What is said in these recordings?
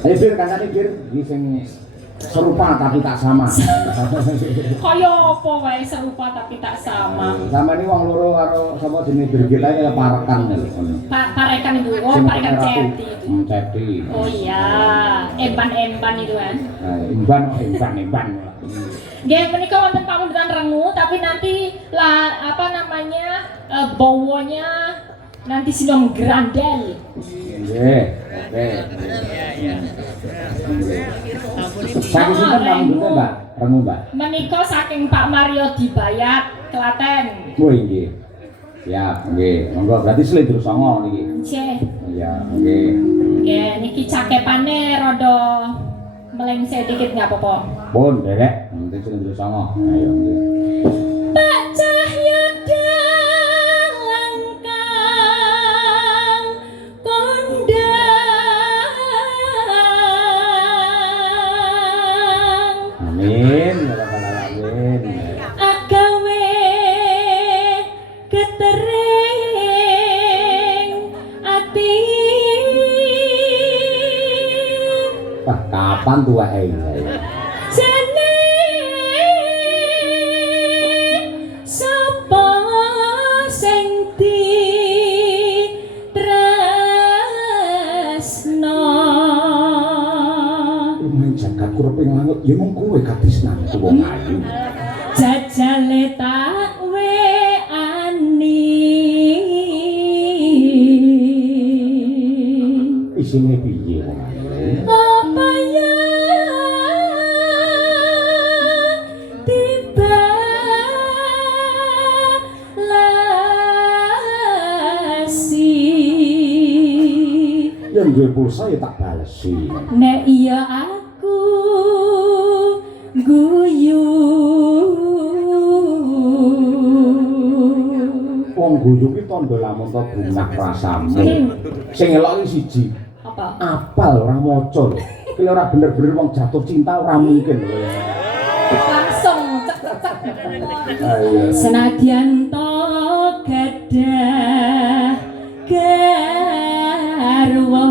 Ayo Bir, kancane Bir, iki sing serupa tapi tak sama. Kaya apa wae serupa tapi tak sama. Sama ini wong loro karo sapa jenenge Birgit ae parekan ngono. Parekan itu, oh parekan Ceti itu. Ceti. Oh iya, emban-emban itu kan. Emban. Nggih menika wonten pamundutan rengu tapi nanti lah apa namanya bawonya nanti sinom grandel. Nggih, oke. Saking sinten pamundutan, Mbak? Rengu, Mbak. Menika saking Pak Mario Dibayat, Klaten. Oh nggih. Siap, nggih. Monggo berarti slendro songo niki. Nggih. Iya, nggih. Nggih, niki cakepane rada melengsek dikit nggak apa-apa. Pun, Derek. Penting slendro songo. Ayo nggih. Pak Cahya langkang kondang. Amin. Amin. Agawe ketering ati. Wah, kapan tuwa ae? Jene sapa sing tresno. Rumah jagat kureping langit ya mung kowe katresnanku wong ayu. Jajale tak weani. Isine piye wong ayu? Apa ya tiba lasi. Yen duwe pulsa ya tak balesi. Nek iya aku guyu. Wong guyu ki tandha lamun to bunak rasamu. Sing elok iki siji. Apa? Apal ora maca lho. Ki ora bener-bener wong jatuh cinta ora mungkin lho. Langsung cek. Ayo. Senadyan to gadah garwa.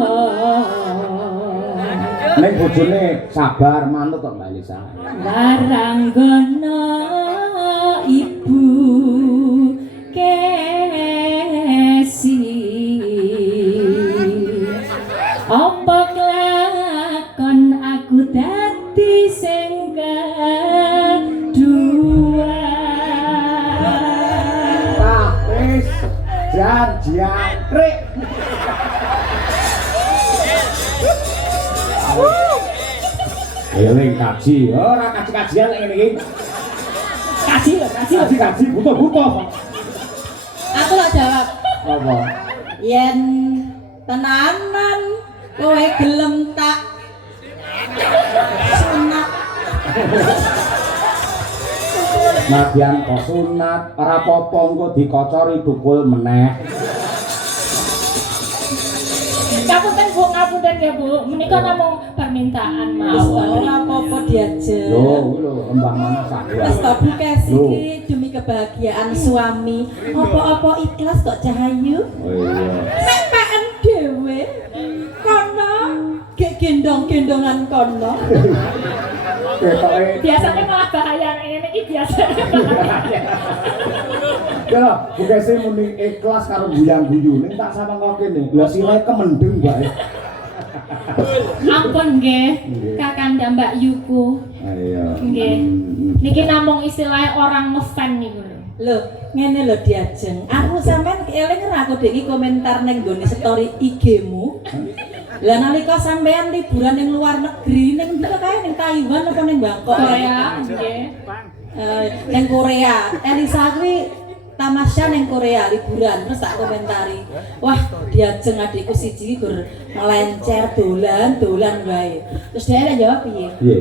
Ning bojone sabar manut kok Mbak Elisa. Waranggono ibu kesi. Apa kelakon aku dadi sing kedua. Wis janjiantrik. Ayo ning kaji, ora kaji-kajian ngene iki. Kaji butuh. Aku lah jawab. Apa? Yen tenanan kowe gelem tak sunat. Nadyan kok sunat, ora apa-apa engko dikocori tukul meneh. Ngapunten ya Bu, menika namung permintaan Wis mawon. ora apa-apa diajeng. Lho, embang mana sak Wis to bukes iki demi kebahagiaan suami. Apa-apa ikhlas kok Cahayu. Oh iya. Nek peken dhewe kono gek gendong-gendongan kono. Ketoke Biasanya malah bahaya ini biasanya bahaya. ya, bukan sih muni ikhlas karo guyang-guyu ning tak sama kok kene. Lah sirahe kemendeng bae. Ampun nggih, Kakanda Mbak Yuku. Ayo. Nggih. Niki namung istilah orang ngefan niku lho. Lho, ngene lho diajeng. Aku sampean eling ora aku dek komentar ning nggone story IG-mu. Lah nalika sampean liburan ning luar negeri ning ndi kae ning Taiwan apa ning Bangkok? Korea nggih. Ning Korea. Elisa kuwi tamasya ning Korea liburan terus tak komentari. Wah, diajeng adikku siji gur melencer dolan wae. Terus dia jawab piye? Piye?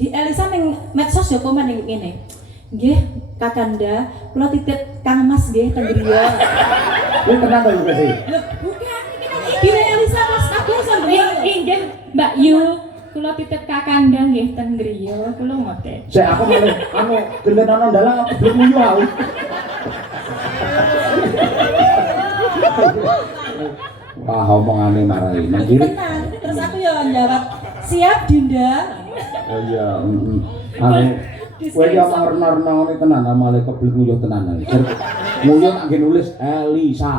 Di Elisa ning medsos yo komen ning ngene. Nggih, Kakanda, kula titip Kang Mas nggih teng griya. Kuwi tenan to bukan sih? Lho, bukan. Iki Elisa Mas aku sampeyan. Nggih, Mbak Yu. Kula titip Kakanda nggih teng griya, kula ngoten. Sik aku meneh gendenono ndalang aku belum nguyu aku. Wah, omongane marai. Nang kiri. Tenan. Terus aku ya jawab, "Siap, Dinda." Oh iya, ane kowe ya marna-marna ngene tenan amale kebelet nguyuh tenan. Nguyuh tak nulis Elisa.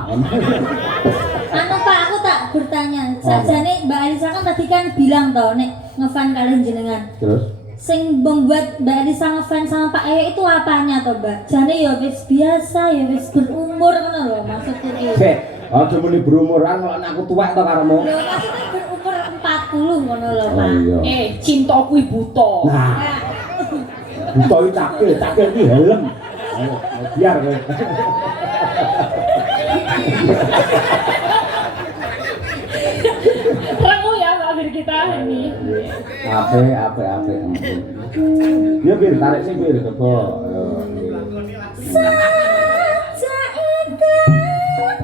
Anu Pak, aku tak bertanya. Sajane Mbak Elisa kan tadi kan bilang toh nek ngefan kalian jenengan. Terus Sing membuat Mbak Elisa ngefans sama Pak Ewe itu apanya toh, Mbak? Jane ya wis biasa, ya wis berumur ngono lho maksudku iki. Sik, aja muni berumuran kok aku tuwek to karemu. Lho maksudnya berumur 40 ngono lho, Oh Pak. iya. Cinta kuwi buta. Nah, buta iki cakil iki helm. Ayo, biar kowe. Rengu ya Mbak Bir kita ini. Ape. Ya Bir, tarik sing Bir coba. Saja ikat